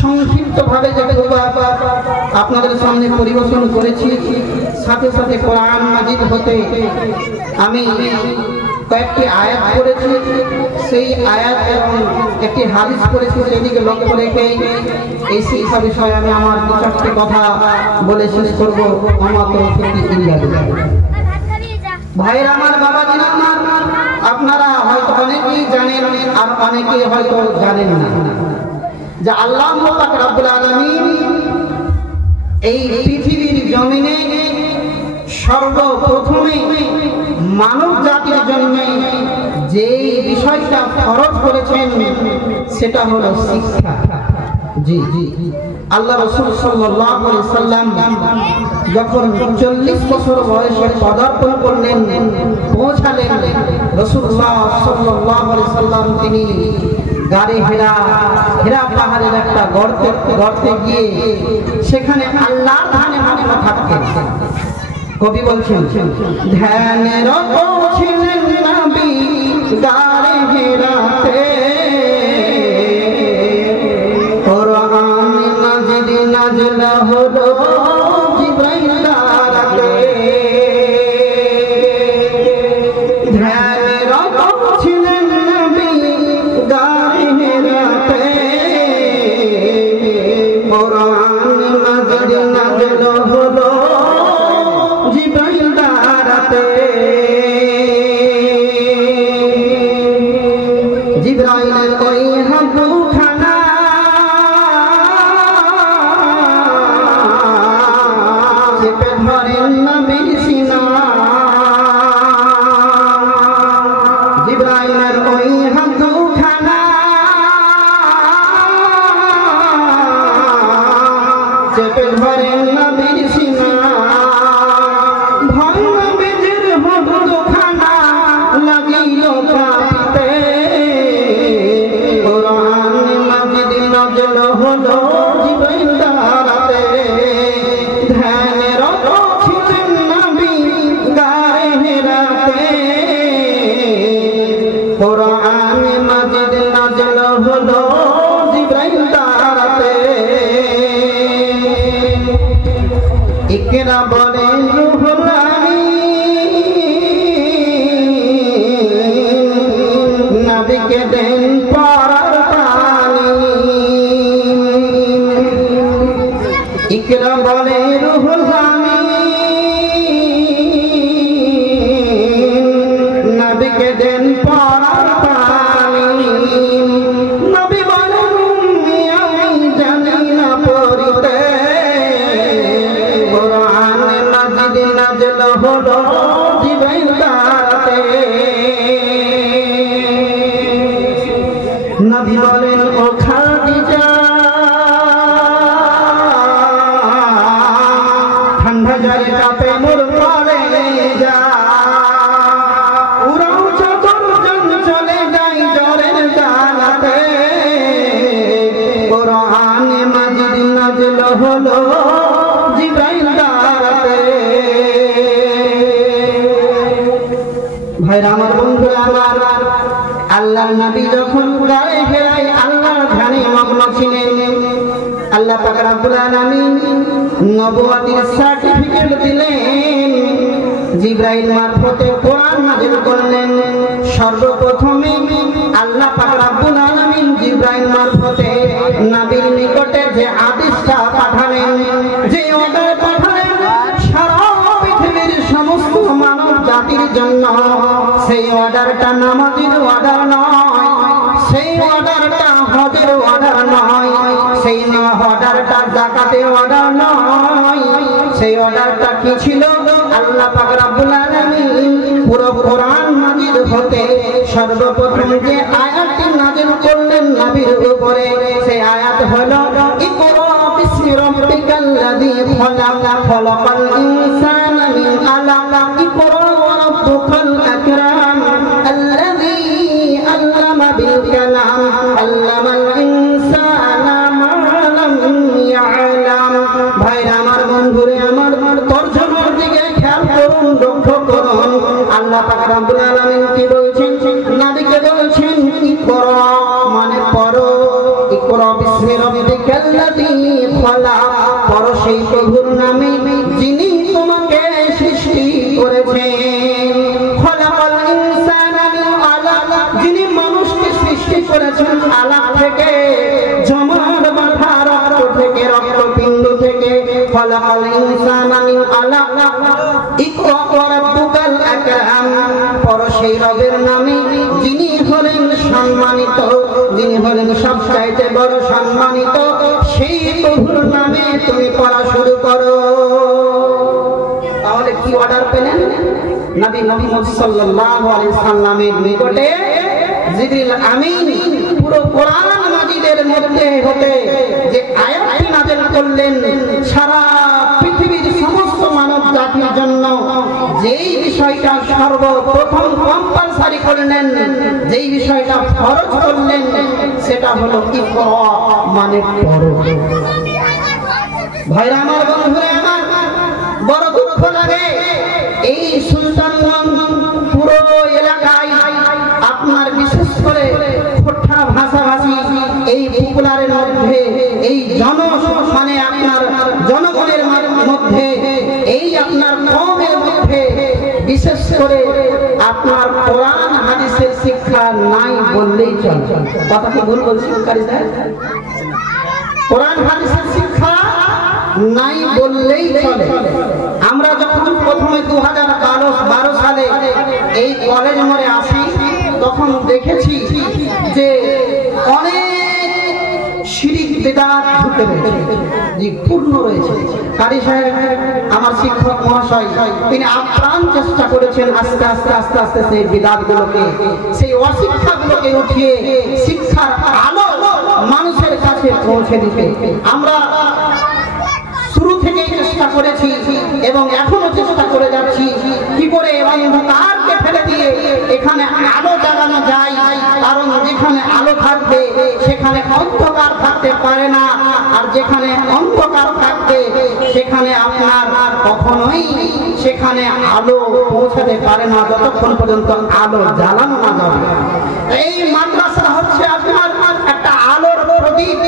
সংক্ষিপ্তভাবে যে আপনাদের সামনে পরিবেশন করেছি, সাথে সাথে কোরআন মাজিদ হতে আমি কয়েকটি আয়াত করেছি, সেই আয়াত এবং একটি হাদিস করেছি, সেদিকে লক্ষ্য রেখে এই শিক্ষা বিষয়ে আমি আমার দু চারটি কথা বলে শেষ করবো। ভাইরা আমার, বাবাজিরা আমার, আপনারা হয়তো অনেকেই জানেন আর অনেকেই হয়তো জানেন না যে আল্লাহ পাক রব্বুল আলামিন এই পৃথিবীর জমিনে সর্বপ্রথমে মানব জাতির জন্য যে বিষয়টা ফরজ করেছেন সেটা হলো শিক্ষা। জি জি, আল্লাহ রাসূল সাল্লাল্লাহু আলাইহি সাল্লাম যখন 40 বছর বয়সে পদার্পণ করলেন, পৌঁছালেন, রাসূলুল্লাহ সাল্লাল্লাহু আলাইহি সাল্লাম তিনি গাড়ে হেরা পাহাড়ের একটা গর্তে গিয়ে সেখানে আল্লাহর ধ্যানে মগ্ন থাকতেন। কবি বলছেন, ধ্যানে রত ছিলেন নবী গাড়ে হেরাতে, কোরআন নাযিল হলো জিবরাইল দ্বারাতে। ধ্যানে রত ছিলেন নবী গাড়ে হেরাতে, কোরআন নাযিল হলো জিবরাইল দ্বারাতে। জিবরাইলের ওই হাতখানা চেপে ধরেন নবীর সিনা, জিবরাইলের ওই হাতখানা চেপে ধরেন নবীর সিনা। হলো জিবরাইল দ্বারাতে, ধ্যানে রত ছিলেন নবী গাড়ে হেরাতে, কোরআন মাজিদ নাযিল হলো জিবরাইল দ্বারাতে। ইকরা বলে রূহুল আমিন, নবীকে দেন পড়ার পানি। ইকরা বলে রূহুল আমিন, নবীকে দেন পড়ার পানি। নবী বলেন আমি জানি না পড়িতে, কোরআন মাজিদ নাযিল হলো জিবরাইল দ্বারাতে। নবী বলেন ও খাদিজা, ঠান্ডা জলে কাঁপে মোর কলেজা, উড়াও চতুর্জন চলে যাই জ্বরের জ্বালাতে, কোরআন মাজিদ নাযিল হলো জিবরাইল দ্বারাতে। ভাইরা আমার, বন্ধুরা আমার, আল্লাহর নবী যখন গায়ে হেরায় আল্লাহর ধ্যানে মগ্ন ছিলেন, আল্লাহ পাক রব্বুল আলামিন নবুয়তের সার্টিফিকেট দিলেন, জিবরাইল মারফতে কোরআন নাযিল করলেন। সর্বপ্রথমে আল্লাহ পাক রব্বুল আলামিন জিবরাইল মারফতে নবীর নিকটে যে আদেশটা পাঠালেন, যে অর্ডার পাঠালেন সারা পৃথিবীর সমস্ত মানব জাতির জন্য, সেই অর্ডারটা নামাজের অর্ডার নয়, সেই অর্ডারটা হজের অর্ডার নয়, সেই অর্ডারটা যাকাতের অর্ডার নয়, সেই অর্ডারটা কি ছিল? আল্লাহ পাক রব্বুল আলামিন পুরো কোরআন মাজিদ হতে সর্বপ্রথম যে আয়াতটি নাযিল করলেন নবীর উপরে, সেই আয়াত হলো ইকরা বিসমি রাব্বিকাল্লাযী খালাক, খালাকাল ইনসানা মিন আলাক, ইকরা ওয়া রাব্বুকাল আকরাম, আল্লাযী আল্লামা বিল কালাম, আল্লামাল ইনসানা মা লাম ইয়ালাম। ভাইরা আমার, বন্ধুরে আমার, তরজমার দিকে খেয়াল করুন, লক্ষ্য করুন। আল্লাহ পাক রব্বুল আলামিন কি বলছেন? নবীকে বলছেন ইকরা মানে পড়ো, ইকরা ইকরা বিসমি রাব্বিকাল্লাযী খালাক, পড়ো সেই প্রভুর নামে যিনি তোমাকে সৃষ্টি করেছেন। খালাকাল ইনসানা মিন আলাক, যিনি মানুষকে সৃষ্টি করেছেন আলাক থেকে, জমাট বাঁধা রক্ত থেকে, রক্তপিণ্ড থেকে। খালাকাল ইনসানা মিন আলাক, ইকরা ওয়া রাব্বুকাল আকরাম, পড়ো সেই রবের নামে যিনি হলেন সম্মানিত, যিনি হলেন সবচাইতে বড় সম্মানিত। সেই প্রভুর নামে তুমি পড়া শুরু করো। তাহলে কি অর্ডার পেলেন? নবী মুহাম্মদ সাল্লাল্লাহু আলাইহি সাল্লামের নিকটে জিবরিল আমিন পুরো কোরআন মাজিদের মধ্যে হতে যে আয়াতটি নাযিল করলেন, সারা পৃথিবীর সমস্ত মানব জাতির জন্য যেই বিষয়টা সর্বপ্রথম কম্পালসারি করলেন, যেই বিষয়টা ফরজ করলেন, সেটা হলো ইকরা, মানে পড়ো। ভাইরা আমার, বন্ধুরা আমার, বড় দুঃখ লাগে এই সুলতানগঞ্জ পুরো এলাকায় আপনার বিশেষ করে খোট্টা ভাষাভাষী এই পপুলারের মধ্যে, এই মানে আপনার জনগণের মধ্যে, এই আপনার কওমের মধ্যে বিশেষ করে আপনার কোরআন হাদিসের শিক্ষা নাই বললেই চলে। কথা কি ভুল বলছি কারি সাহেব? কোরআন হাদিসের শিক্ষা নাই বললেই চলে। আমরা যখন প্রথমে 2012 সালে এই কলেজ মোড়ে আসি, তখন দেখেছি যে অনেক শিরিক বিদআত ঢুকে রয়েছে, জি পূর্ণ রয়েছে। কারি সাহেব আমার শিক্ষক মহাশয়, তিনি আপ্রাণ চেষ্টা করেছেন আস্তে আস্তে আস্তে আস্তে সেই বিদআতগুলোকে, সেই অশিক্ষাগুলোকে উঠিয়ে শিক্ষার আলো মানুষের কাছে পৌঁছে দিতে। আমরা শুরু থেকেই চেষ্টা করেছি এবং এখনো চেষ্টা করে যাচ্ছি কি করে অন্ধকারকে ফেলে দিয়ে এখানে আলো জ্বালানো যায়। কারণ যেখানে আলো থাকবে সেখানে অন্ধকার থাকতে পারে না, আর যেখানে অন্ধকার থাকবে সেখানে আপনার কখনোই সেখানে আলো পৌঁছাতে পারে না, যতক্ষণ পর্যন্ত আলো জ্বালানো না যাবে। এই মাদ্রাসা হচ্ছে আপনার একটা আলোর প্রদীপ,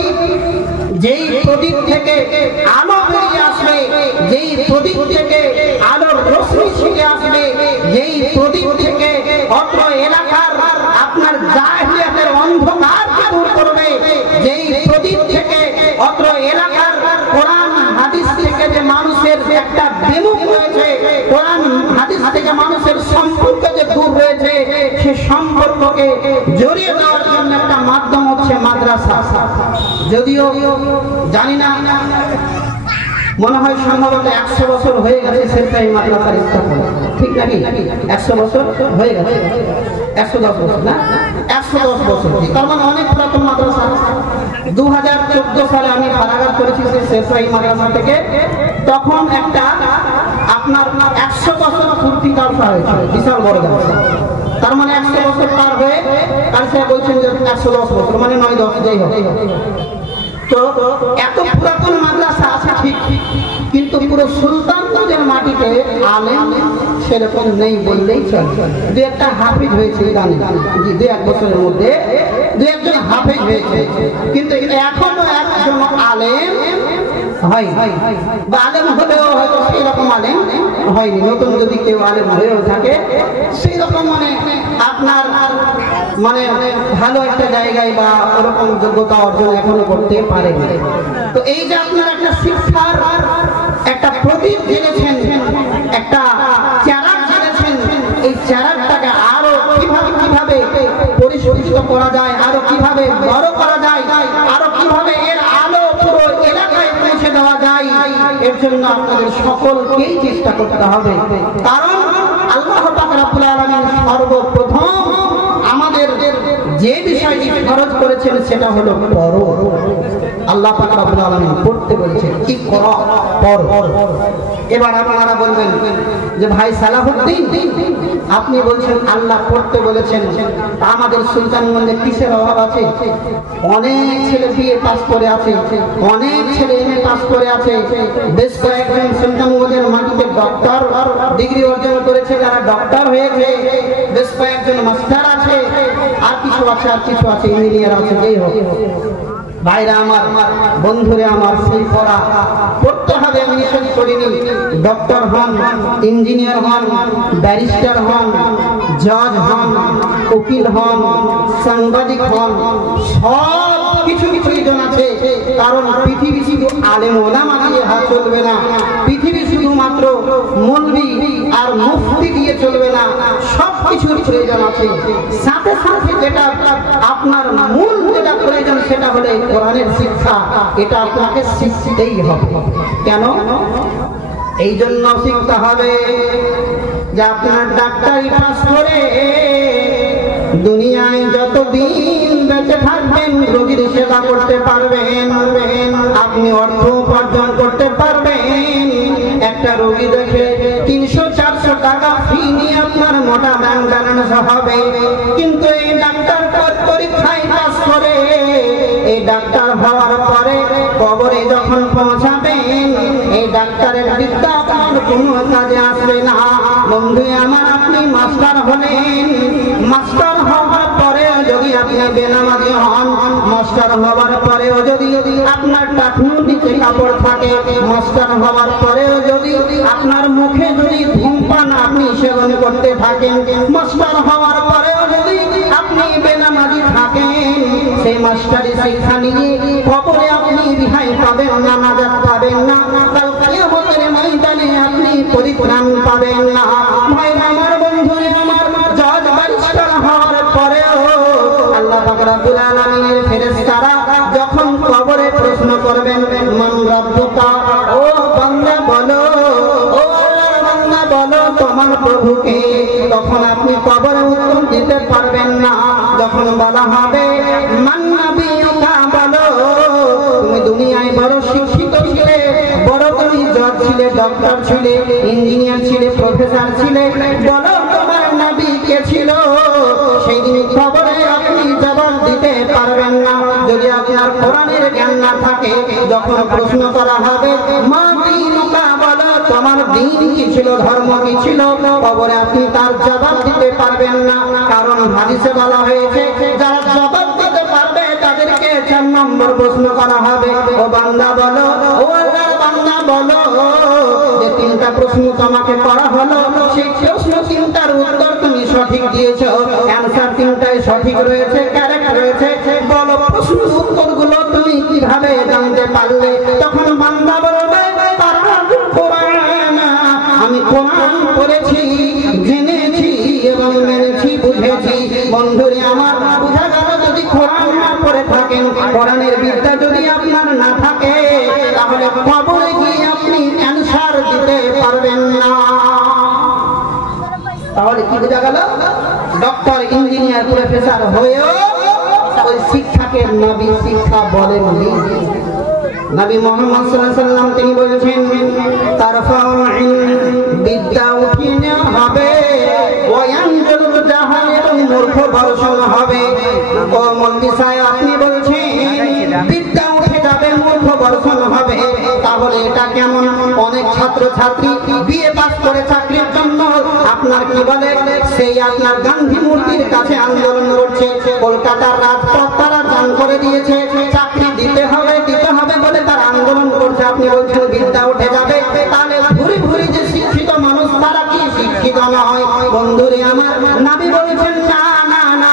যেই প্রদীপ থেকে আলো বেরিয়ে আসবে, যেই প্রদীপ থেকে আলোর রশ্মি ছিটে আসবে, যেই প্রদীপ থেকে অত্র এলাকার আপনার জাহিলিয়াতের অন্ধকারকে দূর করবে, যেই প্রদীপ থেকে অত্র এলাকার কোরআন হাদিস থেকে যে মানুষের একটা বিমুখ রয়েছে, কোরআন হাদিস থেকে মানুষের সম্পর্ক যে দূর রয়েছে, সে সম্পর্ককে জড়িয়ে দেওয়ার জন্য একটা মাধ্যম হচ্ছে মাদ্রাসা। যদিও জানি না, মনে হয় সম্ভবত 100 বছর হয়ে গেছে সেটাই মাদ্রাসার স্থাপনা, ঠিক নাকি? 100 বছর হয়ে গেছে, 110 বছর না, 110 বছর, তার মানে অনেক পুরাতন মাদ্রাসা। 2014 সালে আমি ফারাগাত করেছি সেই মাদ্রাসা থেকে, তখন একটা আপনার 100 বছর পূর্তি জলসা হয়েছিল, বিশাল বড় জলসা। তার মানে 100 বছর পার হয়ে আর সে বলছেন যে 110 বছর, মানে 9-10 যাই হোক। তো এত পুরাতন মাদ্রাসা আছে ঠিক, কিন্তু পুরো সুলতানগঞ্জের মাটিতে আলেম সেরকম নেই বললেই চলে। দু একটা হাফিজ হয়েছে ইদানিং, 2-1 বছরের মধ্যে 2-1 জন হাফিজ হয়েছে, কিন্তু এখনো একজন আলেম হয় বা আলেম হলেও হয়তো সেই রকম আলেম হয়নি। নতুন যদি কেউ আলেম হয়েও থাকে, সেই রকম মানে আপনার মানে ভালো একটা জায়গায় বা ওরকম যোগ্যতা অর্জন এখনো করতে পারেনি। তো এই যে আপনার একটা শিক্ষার একটা প্রদীপ জেনেছেন, একটা চারাক জেনেছেন, এই চারাকটাকে আরো কিভাবে পরিশোধিত করা যায়, আরো কিভাবে বড় করা যায়, আরো কিভাবে এর আলো পুরো এলাকায় পৌঁছে দেওয়া যায়, এর জন্য আপনাদের সকলকেই চেষ্টা করতে হবে। কারণ আল্লাহ পাক রব্বুল আলামিন সর্বপ্রথম আমাদের যে বিষয়টি ফরজ করেছেন সেটা হলো পড়ো। আল্লাহ পাক রব্বুল আলামিন পড়তে বলেছেন, কি করো, পড়ো। এবার আপনারা বলবেন যে ভাই সালাহুদ্দিন, আপনি বলছেন আল্লাহ পড়তে বলেছেন, আমাদের সুলতানগঞ্জে কিসের অভাব আছে? অনেক ছেলে বিএ পাস করে আছে, অনেক ছেলে এমএ পাস করে আছে, বেশ কয়েকজন সুলতানগঞ্জের মাটিতে ডক্টর ডিগ্রি অর্জন করেছে, যারা ডক্টর হয়েছে, বেশ কয়েকজন মাস্টার আছে, আর কিছু আছে ইঞ্জিনিয়ার আছে, যেই হোক। ভাইরা আমার, বন্ধুরে আমার, সেই পড়া পড়তে হবে আমি নিষেধ করিনি। ডক্টর হন, ইঞ্জিনিয়ার হন, ব্যারিস্টার হন, জজ হন, উকিল হন, সাংবাদিক হন, সব কিছু প্রয়োজন আছে। কারণ পৃথিবী শুধু আলেম ওলামা দিয়ে হাত চলবে না, পৃথিবী শুধুমাত্র মৌলবি আর মুফতি দিয়ে চলবে না, সব কিছুর প্রয়োজন আছে। সাথে সাথে যেটা আপনার মূল যেটা প্রয়োজন সেটা হলো কোরআনের শিক্ষা। এটা আপনাকে শিখতেই হবে। কেন? এই জন্য শিখতে হবে যে আপনার ডাক্তারি পাস করে দুনিয়ায় যতদিন বেঁচে থাকবেন রোগীর সেবা করতে পারবেন, আপনি অর্থ উপার্জন করতে পারবেন। একটা রোগী দেখে 300-400 টাকা ফি নিয়ে আপনার মোটা ব্যাংক ব্যালেন্স হবে, কিন্তু এই ডাক্তার পরীক্ষায় পাস করে এই ডাক্তার হওয়ার পরে কবরে যখন পৌঁছাবেন এই ডাক্তারের বিদ্যা আপনার কোনো কাজে আসবে না। বন্ধু আমার, আপনি মাস্টার হলেন, মাস্টার হওয়ার পরেও যদি আপনি বেনামাজি হন, মাস্টার হওয়ার পরেও যদি আপনার টাকুর নিচে কাপড় থাকে, মাস্টার হওয়ার পরেও যদি আপনার মুখে যদি ধূমপান আপনি সেবন করতে থাকেন, মাস্টার হওয়ার পরেও যদি আপনি বেনামাজি থাকেন, সেই মাস্টারি শিক্ষা নিয়ে কবরে আপনি রিহাই পাবেন না, নাজাত পাবেন না, কাল কিয়ামতের ময়দানে আপনি পরিত্রাণ পাবেন না। ভাই আমার, বন্ধুরে আমার, জজ ব্যারিস্টার হওয়ার পরেও আল্লাহ পাক রব্বুল আলামিনের ফেরেশতারা যখন কবরে প্রশ্ন করবেন, মান রাব্বুকা, ও বান্দা বলো, ও আল্লাহর বান্দা বলো তোমার প্রভুকে, তখন আপনি কবরে উত্তর দিতে পারবেন না। যখন বলা হবে মান নাবিয়ুকা, বলো তুমি দুনিয়ায় বড় শিক্ষিত ছিলে, বড় তুমি জজ ছিলে, ডক্টর ছিলে, ইঞ্জিনিয়ার ছিলে, প্রফেসর ছিলে, বলো তোমার নবী কে ছিল, সেই দিন কবরে আপনি জবাব দিতে পারবেন না যদি আপনার কোরআনের জ্ঞান না থাকে। যখন প্রশ্ন করা হবে মা দীনুকা, বলো তোমার দিন কি ছিল, ধর্ম কি ছিল, কবরে আপনি তার জবাব দিতে পারবেন না। কারণ হাদিসে বলা হয়েছে যারা জবাব দিতে পারবে তাদেরকে 4 নম্বর প্রশ্ন করা হবে, ও বান্দা বলো, ও আল্লাহর বান্দা বলো, যে 3টা প্রশ্ন তোমাকে করা হলো সেই প্রশ্ন 3টার উত্তর তুমি সঠিক দিয়েছো, অ্যানসার 3টাই সঠিক রয়েছে, কারেক্ট রয়েছে, বলো প্রশ্ন উত্তরগুলো তুমি কিভাবে জানতে পারলে? তখন বান্দা বলবে আমি কোরআন পড়েছি, জেনেছি এবং মেনেছি, বুঝেছি। বন্ধুরে আমার, বুঝা গেল যদি কোরআন না পড়ে থাকেন, কোরআনের বিদ্যা যদি আপনার না থাকে, তাহলে কবরে গিয়ে আপনি অ্যানসার দিতে পারবেন না। তাহলে কি বোঝা গেল? ডক্টর, ইঞ্জিনিয়ার, প্রফেসর হয়েও ওই শিক্ষাকে নবী শিক্ষা বলেননি। নবী মুহাম্মদ সাল্লাল্লাহু আলাইহি ওয়াসাল্লাম তিনি বলেছেন তারফাউল ইলম, বিদ্যা উঠিয়ে নেওয়া হবে, ওয়ায়ানজুল জাহাল, এবং মূর্খ বর্ষণ হবে। ও মৌলভী সাহেব, আপনি বলছেন বিদ্যা উঠে যাবে, মূর্খ বর্ষণ হবে, তাহলে এটা কেমন? অনেক ছাত্র ছাত্রী বিএ পাস করে চাকরির জন্য আপনার কি বলে সেই আপনার গান্ধী মূর্তির কাছে আন্দোলন করছে, কলকাতার রাজপথ তারা জাম করে দিয়েছে, চাকরি দিতে হবে বলে তারা আন্দোলন করছে। আপনি বলছেন বিদ্যা উঠে যাবে, তাহলে ঘুরি ঘুরি যে শিক্ষিত মানুষ তারা কি শিক্ষিত নয়? বন্ধুরে আমার, নবী বলেছেন না না না,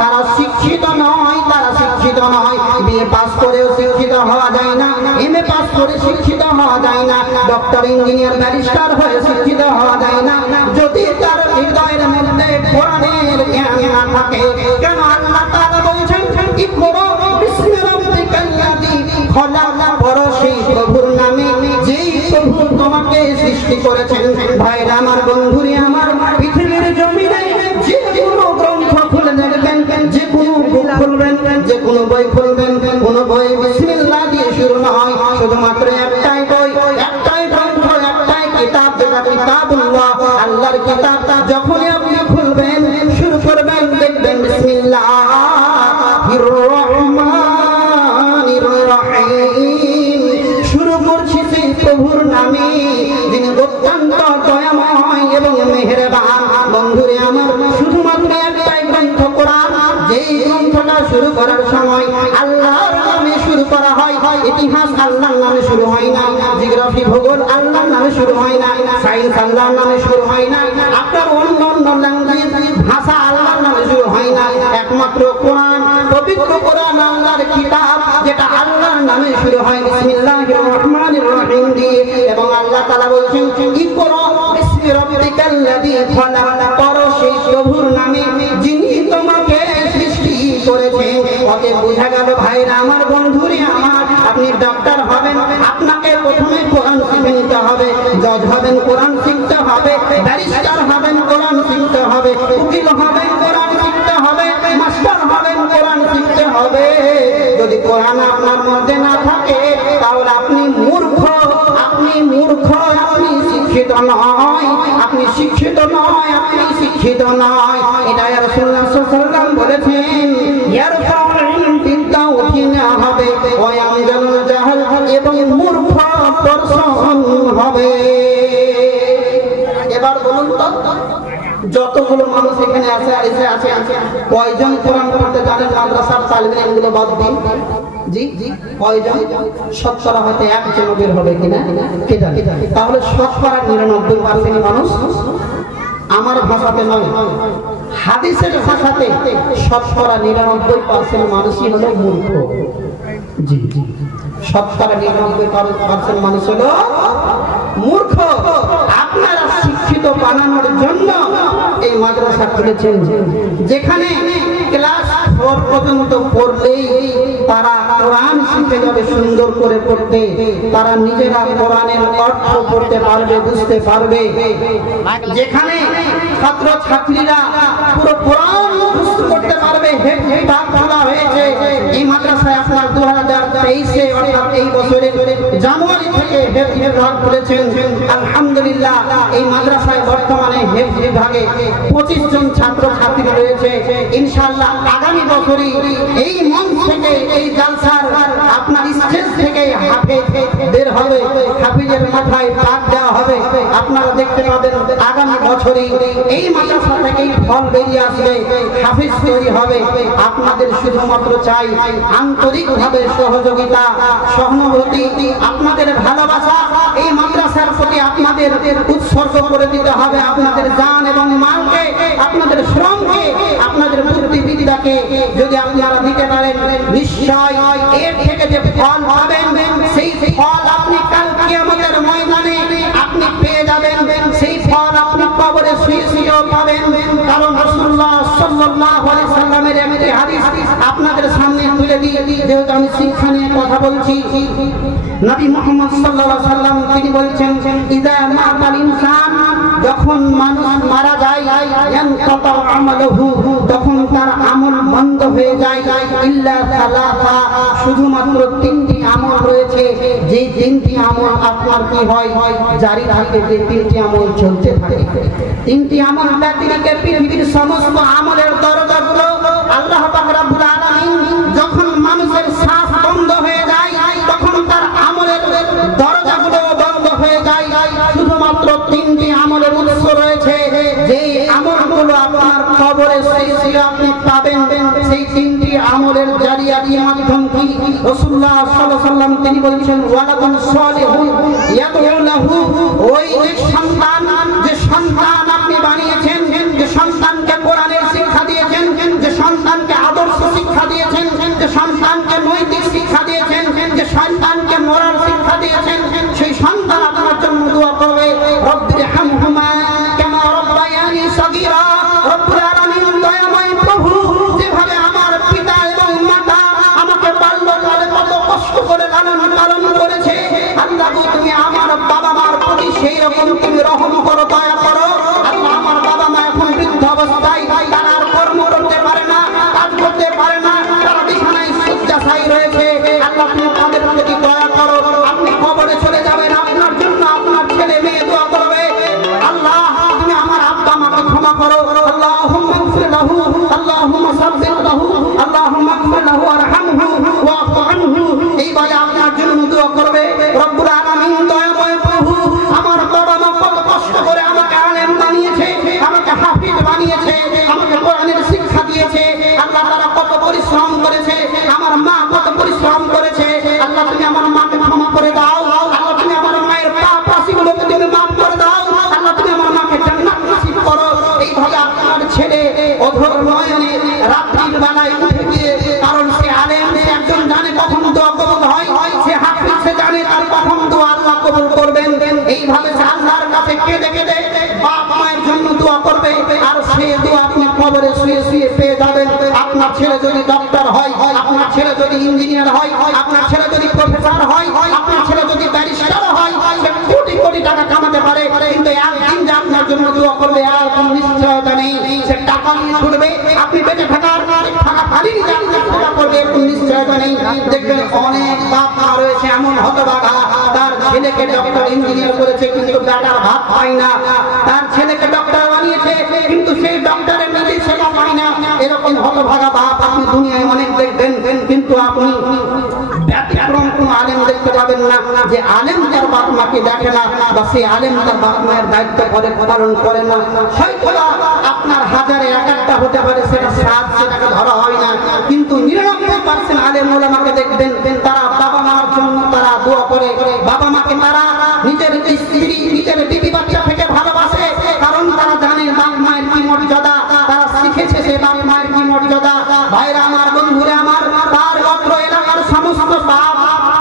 তারা শিক্ষিত নয়, তারা শিক্ষিত নয়। বিএ পাস করেও শিক্ষিত হওয়া যায় না, এমএ পাস করে শিক্ষিত হওয়া যায় না, ডক্টর, ইঞ্জিনিয়ার, ব্যারিস্টার হয়ে শিক্ষিত হওয়া যায় না যদি তার হৃদয়ের মধ্যে কোরআনের জ্ঞান না থাকে। কেন আল্লাহ তাআলা বলেছেন ইকরা বিসমি রাব্বিকাল্লাযী খলাক, পড়ো সেই প্রভুর নামে যেই প্রভু তোমাকে সৃষ্টি করেছেন। ভাইরা আমার, বন্ধুরে আমার, পৃথিবীর জমিনে যে কোনো গ্রন্থ খুলে দেখবেন, যে কোনো বুক খুলবেন, যে কোনো বই খুলবেন, কোনো বই বিসমিল্লাহ দিয়ে শুরু হয়, শুধুমাত্র একটাই বই, একটাই গ্রন্থ, একটাই কিতাব, যেটা কিতাবুল্লাহ, আল্লাহর কিতাব। যখনই আপনি খুলবেন, শুরু করবেন, দেখবেন বিসমিল্লাহির রহমানির রহিম, শুরু করছি সেই প্রভুর নামে যিনি অত্যন্ত দয়াময় এবং মেহেরবান। বন্ধুরে আমার, শুধুমাত্র একটাই গ্রন্থ কোরআন, যেই গ্রন্থটা শুরু করার সময় আল্লাহর নামে শুরু করা হয়। ইতিহাস আল্লাহর নামে শুরু হয় না, জিওগ্রাফি ভূগোল আল্লাহর নামে শুরু হয় না, সায়েন্স আল্লাহর নামে শুরু হয় না, আপনার অন্য অন্য ল্যাঙ্গুয়েজ ভাষা আল্লাহর নামে শুরু হয় না। একমাত্র কোরআন, পবিত্র কোরআন আল্লাহর কিতাব, যেটা আল্লাহর নামে শুরু হয় বিসমিল্লাহির রহমানির রহিম দিয়ে। এবং আল্লাহ তাআলা বলেছেন ইকরা বিসমি রাব্বিকাল্লাযী খালাক, পড়ো সেই প্রভুর নামে যিনি তোমাকে সৃষ্টি করেছেন। অতএব বোঝা গেল ভাইরা আমার, বন্ধুরে আমার, আপনি ডক্টর হবেন, আপনাকে প্রথমে কোরআন শিখে নিতে হবে। জজ হবেন, কোরআন শিখতে হবে। ব্যারিস্টার হবেন, কোরআন শিখতে হবে। উকিল হবেন, কোরআন শিখতে হবে। মাস্টার হবেন, কোরআন শিখতে হবে। যদি কোরআন আপনার মধ্যে না থাকে তাহলে আপনি মূর্খ, আপনি মূর্খ, আপনি শিক্ষিত নয়, আপনি শিক্ষিত নয়, আপনি শিক্ষিত নয়। এটা রাসূলুল্লাহ সাল্লাল্লাহু আলাইহি ওয়াসাল্লাম বলেছেন, ইয়ারফাউল বিদ্যা উঠিয়ে নেওয়া হবে, ওয়ায়ামজাল জাহাল, এবং মূর্খ দর্শন হবে। এবার বলুন তো, যতগুলো মানুষ এখানে আছে কয়জন কোরআন পড়তে জানেন? মাদ্রাসার তালিম এগুলো বাদ দিন, জি কয়জন? 70 হয়তো একজন বের হবে কিনা কে জানে। তাহলে 99% মানুষ, আমার ভাষাতে নয়, হাদিসের ভাষাতে 99% মানুষই হলো মূর্খ। জি জি, 99% মানুষ হলো মূর্খ। আপনারা শিক্ষিত বানানোর জন্য এই মাদ্রাসা খুলেছেন, যেখানে ক্লাস 4 পর্যন্ত পড়লেই তারা কোরআন শিখে যাবে সুন্দর করে পড়তে। তারা নিজেরা কোরআনের অর্থ পড়তে পারবে, বুঝতে পারবে। যেখানে ছাত্র ছাত্রীরা পুরো কোরআন মুখস্থ করতে পারবে, হেফজ খোলা হয়েছে এই মাদ্রাসায়। আপনার 2023-এ অর্থাৎ এই বছরের জানুয়ারি থেকে হেফজ বিভাগ খুলেছেন। আলহামদুলিল্লাহ, এই মাদ্রাসায় বর্তমানে হেফজ বিভাগে 25 জন ছাত্র ছাত্রী রয়েছে। ইনশাআল্লাহ আগামী বছরই এই মঞ্চ থেকে, এই জালসার আপনার স্টেজ থেকে হাফেজ বের হবে, হাফেজের মাথায় পাক দেওয়া হবে। আপনারা দেখতে পাবেন আগামী বছরই এই মাদ্রাসা থেকেই ফল বেরিয়ে আসবে, হাফেজ তৈরি হবে। আপনাদের শুধুমাত্র চাই আন্তরিকভাবে সহযোগিতা, সহানুভূতি, আপনাদের ভালোবাসা। এই মাদ্রাসার প্রতি আপনাদের উৎসর্গ করে দিতে হবে আপনাদের জান এবং মালকে, আপনাদের শ্রমকে, আপনাদের বুদ্ধিবিদ্যাকে। যদি আপনারা দিতে পারেন, নিশ্চয় এর থেকে যে ফল পাবেন, সেই ফল আপনি কাল কিয়ামতের ময়দানে আপনি পেয়ে যাবেন। সেই ফল আপনি কবরে শুয়ে শুয়েও পাবেন। কারণ রাসূলুল্লাহ সাল্লাল্লাহু আলাইহি সাল্লামের একটি হাদিস আপনাদের সামনে তুলে দিয়ে, যেহেতু আমি শিক্ষা নিয়ে কথা বলছি, নবী মুহাম্মদ সাল্লাল্লাহু আলাইহি সাল্লাম তিনি বলেছেন, ইযা মাতাল ইনসান, যখন মানুষ মারা যায়, ইয়ানকাতা আমালুহু, তখন তার আমল বন্ধ হয়ে যায়। ইল্লা সালাসা, শুধুমাত্র 3টি আমল রয়েছে, যে 3টি আমল আপনার কি হয়, জারি থাকে, যে 3টি আমল চলতে থাকে। 3টি আমল ব্যতিরেকে পৃথিবীর সমস্ত আমলের দরজাগুলো আল্লাহ পাক রব্বুল আলামিন, যখন মানুষের শ্বাস বন্ধ হয়ে যায় তখন তার আমলের দরজাগুলো বন্ধ হয়ে যায়। শুধুমাত্র 3টি আমলের উৎস রয়েছে, যে আমলগুলো আপনার কবরে শুয়ে আপনি পাবেন। সেই 3টি আমলের জারিয়াতির মাধ্যম কি? রাসূলুল্লাহ সাল্লাল্লাহু আলাইহি ওয়াসাল্লাম তিনি বলেছেন, ওয়ালাকুন সালিহুন ইয়াদউ লাহু, ওই যে সন্তান আপনি বানিয়েছেন, যে সন্তানকে কোরআনের শিক্ষা দিয়েছেন, যে সন্তানকে আদর্শ শিক্ষা দিয়েছেন, যে সন্তানকে নৈতিক শিক্ষা দিয়েছেন, যে সন্তানকে মরার শিক্ষা দিয়েছেন, সেই সন্তান আপনার জন্য দোয়া করবে, রব্বিরহামহুমা কামা রাব্বায়ানি সগীরা। রব্বুল আলামিন, দয়াময় প্রভু, যেভাবে আমার পিতা এবং মাতা আমাকে বাল্যকালে কত কষ্ট করে লালন পালন করেছে, আল্লাহ তুমি আমার বাবা মার প্রতি সেই রকম তুমি রহম করো, দয়া করো। আল্লাহ, আমার বাবা মা এখন বৃদ্ধ অবস্থায়, তারা আর কর্ম করতে পারে না, কাজ করতে পারে না, তারা বিছানায় শয্যাশায়ী রয়েছে। আল্লাহ, তুমি তাদের প্রতি দয়া করো। আপনি কবরে চলে যাবেন, আপনার জন্য আপনার ছেলে মেয়ে দোয়া করবে। আল্লাহ, তুমি আমার আব্বা মাকে ক্ষমা করো। আল্লাহুম্মা ইগফির লাহু, আল্লাহুম্মা সাব্বির লাহু, আল্লাহুম্মা ইগফির লাহু ওয়ারহামহু ওয়াফু আনহু। এই বলে আপনার জন্য দোয়া করবে। রব্বুল আলামিন, দয়াময় প্রভু, আমার বাবা মা কত কষ্ট করে আমাকে আলেম বানিয়েছে, আমাকে হাফিজ বানিয়েছে, আমাকে কোরআনের শিক্ষা দিয়েছে। আল্লাহ, তারা কত পরিশ্রম করেছে, আমার মা কত করে শুয়ে শুয়ে পেয়ে যাবেন। আপনার ছেলে যদি ডক্টর হয়, আপনার ছেলে যদি ইঞ্জিনিয়ার হয়, আপনার ছেলে যদি প্রফেসর হয়, আপনার ছেলে যদি ব্যারিস্টার হয়, সে কোটি কোটি টাকা কামাতে পারে, কিন্তু একদিন যে আপনার জন্য দোয়া করবে আর কোনো নিশ্চয়তা নেই। সে টাকা নিয়ে ছুটবে, আপনি বেঁচে থাকার থাকাকালীন যে আপনার দোয়া করবে কোনো নিশ্চয়তা নেই। দেখবেন অনেক বাপ মা রয়েছে এমন হতভাগা, তার ছেলেকে ডক্টর ইঞ্জিনিয়ার করেছে কিন্তু বেটার ভাত পায় না, তার ছেলেকে ডক্টর বানিয়েছে কিন্তু সেই ডক্টরের নিজের সেবা পায় না। এরকম হতভাগা বাপ আপনি দুনিয়ায় অনেক দেখবেন, কিন্তু আপনি ব্যতিক্রম কোন আলেম দেখতে পাবেন না যে আলেম তার বাপ মাকে দেখে না বা সেই আলেম তার বাপ মায়ের দায়িত্ব পালন করে না। হয়তো আপনার হাজারে এক একটা হতে পারে, সেটা সাত, সেটাকে ধরা হয় না, কিন্তু 99% আলেম ওলামাকে দেখবেন তারা বাবা মার জন্য তারা দোয়া করে, বাবা মাকে তারা নিজের স্ত্রী নিজের বিবি বাচ্চা থেকে ভালোবাসে, কারণ তারা জানে বাপ মায়ের কি মর্যাদা, তারা শিখেছে সে বাপ মায়ের কি মর্যাদা। ভাইরা আমার, বন্ধুরা আমার, তার অত্র এলাকার সমস্ত বাপ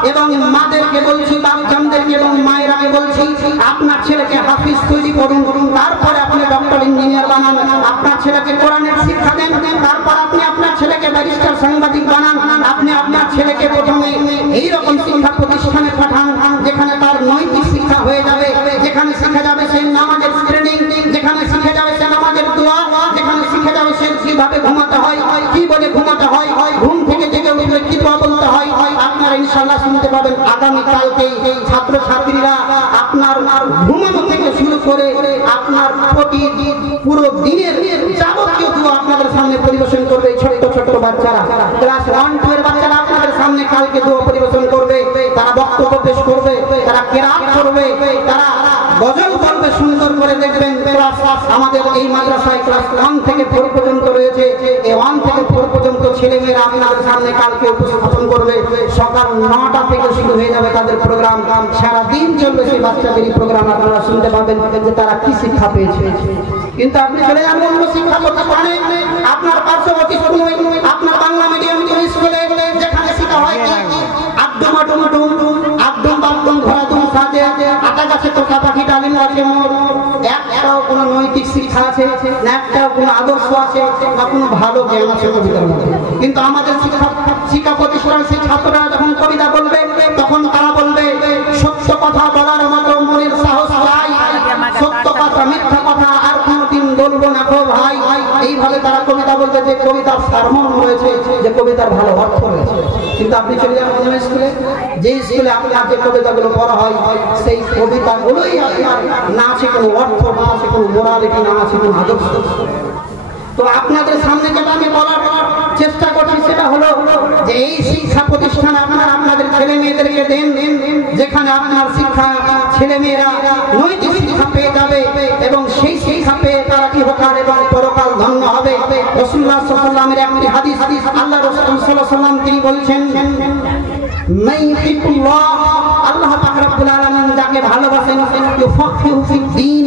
এবং মাদেরকে বলছি, বাপজানদেরকে এবং মায়েরাকে বলছি, আপনার ছেলেকে হাফিজ তৈরি করুন, তারপরে আপনি ডক্টর ইঞ্জিনিয়ার বানান। আপনার ছেলেকে কোরআনের শিক্ষা দেন, তারপর আপনি আপনার ছেলেকে ব্যারিস্টার সাংবাদিক বানান। আপনি আপনার ছেলেকে প্রথমে এইরকম শিক্ষা প্রতিষ্ঠানে পাঠান যেখানে তার নৈতিক শিক্ষা হয়ে যাবে, যেখানে শিখে যাবে সে নামাজের ট্রেনিং, যেখানে শিখে যাবে সে নামাজের দোয়া, যেখানে শিখে যাবে সে কিভাবে ঘুমাতে হয়, কি বলে ঘুমাতে হয়, ঘুম থেকে জেগে উঠলে কি দোয়া বলতে হয়। আপনারা ইনশাআল্লাহ শুনতে পাবেন আগামীকালকেই ছাত্র ছাত্রীরা আপনার ঘুমানো থেকে শুরু করে আপনার পুরো দিনের যাবতীয় দোয়া আপনাদের সামনে পরিবেশন করবে। ছোট্ট ছোট্ট বাচ্চারা, ক্লাস 1-2 এর বাচ্চারা আপনাদের সামনে কালকে দোয়া পরিবেশন করবে, তারা বক্তব্য পেশ করবে, তারা কেরাত করবে, তারা গজল বলবে সুন্দর করে। দেখবেন আমাদের এই মাদ্রাসায় ক্লাস 1 থেকে 4 পর্যন্ত রয়েছে, এই 1 থেকে 4 পর্যন্ত ছেলে মেয়েরা আপনাদের সামনে কালকে উপস্থাপন করবে। সকাল 9টা থেকে শুরু হয়ে যাবে তাদের প্রোগ্রাম, সারাদিন চলবে সেই বাচ্চাদের প্রোগ্রাম। আপনারা শুনতে পাবেন যে তারা কি শিক্ষা পেয়েছে। কিন্তু আপনি চলে যান অন্য শিক্ষা প্রতিষ্ঠানে, আপনার পার্শ্ববর্তী আপনার বাংলা মিডিয়াম স্কুলে, যেখানে শিক্ষা হয় আব্দুম বাব্দুম ঘোরাদুম সাজে আটা গাছে তোতা পাখি ডালিম গাছে মোর, একটাও কোনো নৈতিক শিক্ষা আছে না, একটাও কোনো আদর্শ আছে না, কোনো ভালো জ্ঞান আছে কবিতার মধ্যে। কিন্তু আমাদের শিক্ষা প্রতিষ্ঠানের সেই ছাত্ররা যখন কবিতা বলবে তখন তারা বলবে সত্য কথা বলার মতো মনের সাহস চাই, সত্য কথা মিথ্যা কথা আর কোনদিন বলবো না গো ভাই। এইভাবে তারা কবিতা বলবে যে কবিতার সারমর্ম রয়েছে, যে কবিতার ভালো অর্থ রয়েছে। কিন্তু আপনি চলে যান অন্য স্কুলে, যে স্কুলে আপনার যে কবিতাগুলো পড়া হয় সেই কবিতাগুলোই আপনার না আছে কোনো অর্থ, না আছে কোনো মোরালিটি, না আছে কোনো আদর্শ। তো আপনাদের সামনে যেটা আমি বলার চেষ্টা করছি সেটা হলো যে এই শিক্ষা প্রতিষ্ঠান আপনারা আপনাদের ছেলে মেয়েদেরকে দেন, যেখানে আপনার শিক্ষা ছেলে মেয়েরা নৈতিক শিক্ষা পেয়ে যাবে এবং সেই শিক্ষা পেয়ে তারা ইহকাল এবং পরকাল ধন্য হবে। রাসূলুল্লাহ সাল্লাল্লাহু আলাইহি ওয়াসাল্লামের একটি হাদিস, আল্লাহ রাসূল সাল্লাল্লাহু আলাইহি ওয়াসাল্লাম তিনি বলছেন, আল্লাহ পাক রব্বুল আলামিন যাকে ভালোবাসেন ইউফাক্কিহু ফিদ-দীন,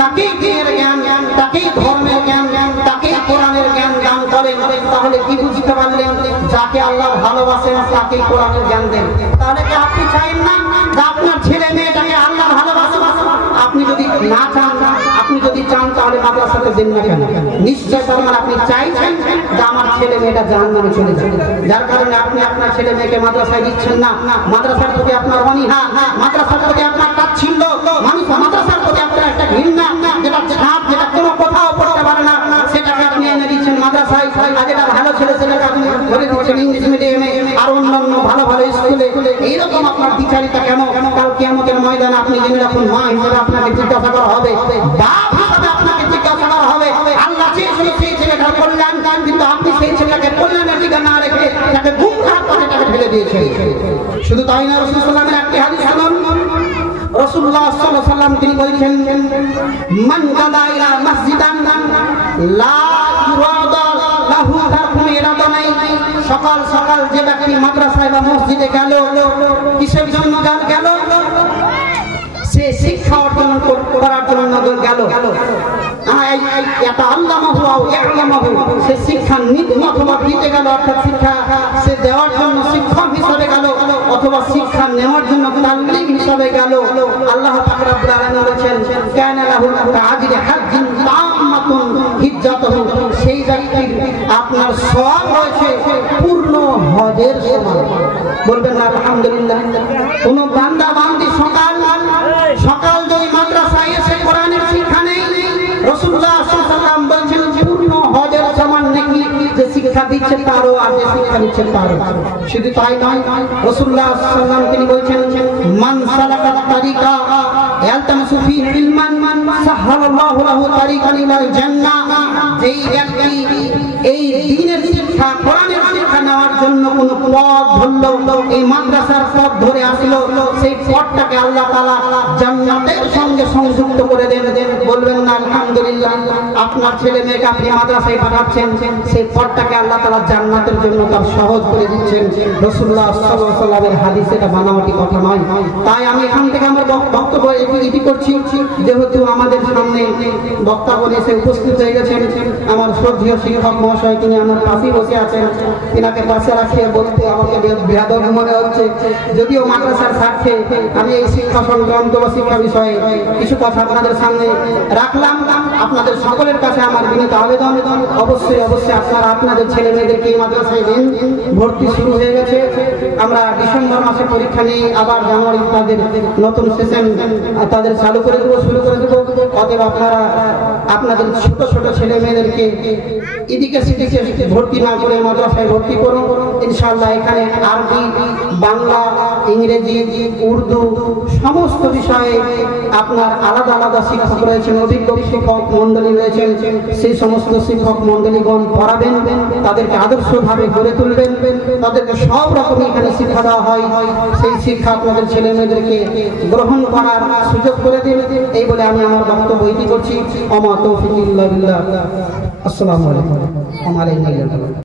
তাকে জ্ঞানের জ্ঞান, তাকে ধর্মের জ্ঞান, তাকে কোরআনের জ্ঞান দান করেন। তাহলে কি বুঝতে পারলেন? যাকে আল্লাহ ভালোবাসেন তাকে কোরআনের জ্ঞান দেন। তাহলে কি আপনি চাইেন না যে আপনার ছেলে মেয়েটাকে আল্লাহ ভালোবাসে? আপনি যদি না চান, আপনি যদি চান তাহলে মাদ্রাসাতে দেন না কেন? নিশ্চয় তার মানে আপনি চাইছেন যে আমার ছেলে মেয়েটা জাহান্নামে চলে যাবে, যার কারণে আপনি আপনার ছেলে মেয়েকে মাদ্রাসায় দিচ্ছেন না। মাদ্রাসার প্রতি আপনার অনীহা, মাদ্রাসার প্রতি আপনার তাচ্ছিল্য, মাদ্রাসার প্রতি আপনার একটা ঘৃণা, যেটা ছাপ, যেটা কোনো কোথাও পড়তে পারে না, সেটাকে আপনি এনে দিচ্ছেন মাদ্রাসায়। আর যেটা ভালো ছেলে সেটাকে আপনি ধরে দিচ্ছেন ইংলিশ মিডিয়ামে আর অন্যান্য ভালো ভালো স্কুলে। এইরকম আপনার বিচারিতা কেন? কাল কিয়ামতের ময়দানে আপনি জেনে রাখুন, মা হিসেবে আপনাকে জিজ্ঞাসা করা হবে, বাপ হিসেবে আপনাকে জিজ্ঞাসা করা হবে। আল্লাহ চেয়েছিল সেই ছেলেটার কল্যাণ, কিন্তু আপনি সেই ছেলেটাকে কল্যাণের দিকে না রেখে তাকে গুমরাহ করে তাকে ফেলে দিয়েছেন। শুধু তাই না, রাসূল সাল্লাল্লাহু আলাইহি ওয়াসাল্লামের একটি হাদিস শুনুন। রাসূলুল্লাহ সাল্লাল্লাহু আলাইহি ওয়াসাল্লাম তিনি বলেছেন, মান গাদা ইলা মসজিদান লা ইরাদা লাহু তারকুম ইরাদা নাই। সকাল সকাল যে ব্যক্তি মাদ্রাসায় বা মসজিদে গেল, কিসের জন্য গেল? সে শিক্ষা অর্জন করার জন্য গেল। সে শিক্ষা নিতে অথবা দিতে গেল, অর্থাৎ শিক্ষা সে দেওয়ার জন্য শিক্ষক হিসাবে গেল, অথবা শিক্ষা নেওয়ার জন্য তালিম হিসাবে গেল। আল্লাহ পাক রব্বুল আলামিন বলেছেন, কানা লাহু আজরি হাজ্জিন তাম্মাতুন হিজ্জাতুহু। সেই সওয়াব রয়েছে পূর্ণ হজের সমান। বলবেন না আলহামদুলিল্লাহ। কোন বান্দা বান্দি সকাল সকাল যদি মাদ্রাসায় এসে কোরআনের শিক্ষা নেই, রাসূলুল্লাহ সাল্লাল্লাহু আলাইহি ওয়াসাল্লাম বলেছেন পূর্ণ হজের সমান নাকি যে শিক্ষা দিচ্ছে তারও আর যে শিক্ষা দিচ্ছে তারও। শুধু তাই নয়, রাসূলুল্লাহ সাল্লাল্লাহু আলাইহি ওয়াসাল্লাম তিনি বলেছেন মান সালাকা তারিকা ইয়ালতামিসু ফীহি ইলমান সাহালাল্লাহু লাহু তারিকান ইলাল জান্নাহ। যেই ব্যক্তি এই দ্বীনের শিক্ষা কোরআনের শিক্ষা নেওয়ার জন্য কোন পথ ধরল, এই মাদ্রাসার পথ ধরে আসলো, সেই পথটাকে আল্লাহ তাআলা জান্নাতের সঙ্গে সংযুক্ত করে দেন। বলবেন না আলহামদুলিল্লাহ। আপনার ছেলে মেয়েকে আপনি মাদ্রাসায় পাঠাচ্ছেন, সেই পথটাকে আল্লাহ তাআলা জান্নাতের জন্য তার সহজ করে দিচ্ছেন। রাসূলুল্লাহ সাল্লাল্লাহু আলাইহি ওয়াসাল্লামের হাদিস, এটা বানাওয়াটি কথা নয়। তাই আমি এখান থেকে আমার বক্তব্য এটি করছি, যেহেতু আমাদের সামনে বক্তা বলে এসে উপস্থিত হয়ে গেছেন আমার শ্রদ্ধেয় শিক্ষক মহাশয়, তিনি আমার পাশে বসে আছেন। তিনাকে পাশে রাখিয়ে বলতে আমাকে বেয়াদব মনে হচ্ছে, যদিও মাদ্রাসার স্বার্থে আমি এই শিক্ষা সংক্রান্ত বা শিক্ষা বিষয়ে কিছু কথা আপনাদের সামনে রাখলাম। আপনাদের সকলের কাছে আমার বিনীত আবেদন, অবশ্যই আপনারা আপনাদের ছেলে মেয়েদেরকে এই মাদ্রাসায় দিন। ভর্তি শুরু হয়ে গেছে, আমরা ডিসেম্বর মাসে পরীক্ষা নিয়ে আবার জানুয়ারি তাদের নতুন সেশন তাদের চালু করে দেবো, শুরু করে দেবো। অতএব আপনারা আপনাদের ছোট ছোট ছেলে মেয়েদেরকে এদিকে সেদিকে ভর্তি না করে মাদ্রাসায় ভর্তি করুন। ইনশাআল্লাহ এখানে আরবি, বাংলা, ইংরেজি, উর্দু সমস্ত বিষয়ে আপনার আলাদা আলাদা শিক্ষক রয়েছেন, অভিজ্ঞ শিক্ষক মন্ডলী রয়েছেন। সেই সমস্ত শিক্ষক মন্ডলীগণ পড়াবেন, তাদেরকে আদর্শভাবে গড়ে তুলবেন, তাদেরকে সব রকম এখানে শিক্ষা দেওয়া হয়। সেই শিক্ষা আপনাদের ছেলে মেয়েদেরকে গ্রহণ করার সুযোগ করে দিন। এই বলে আমি আমার বক্তব্য ইতি করছি। ওমা তৌফিক ইল্লা বিল্লাহ। আসসালামু আলাইকুম।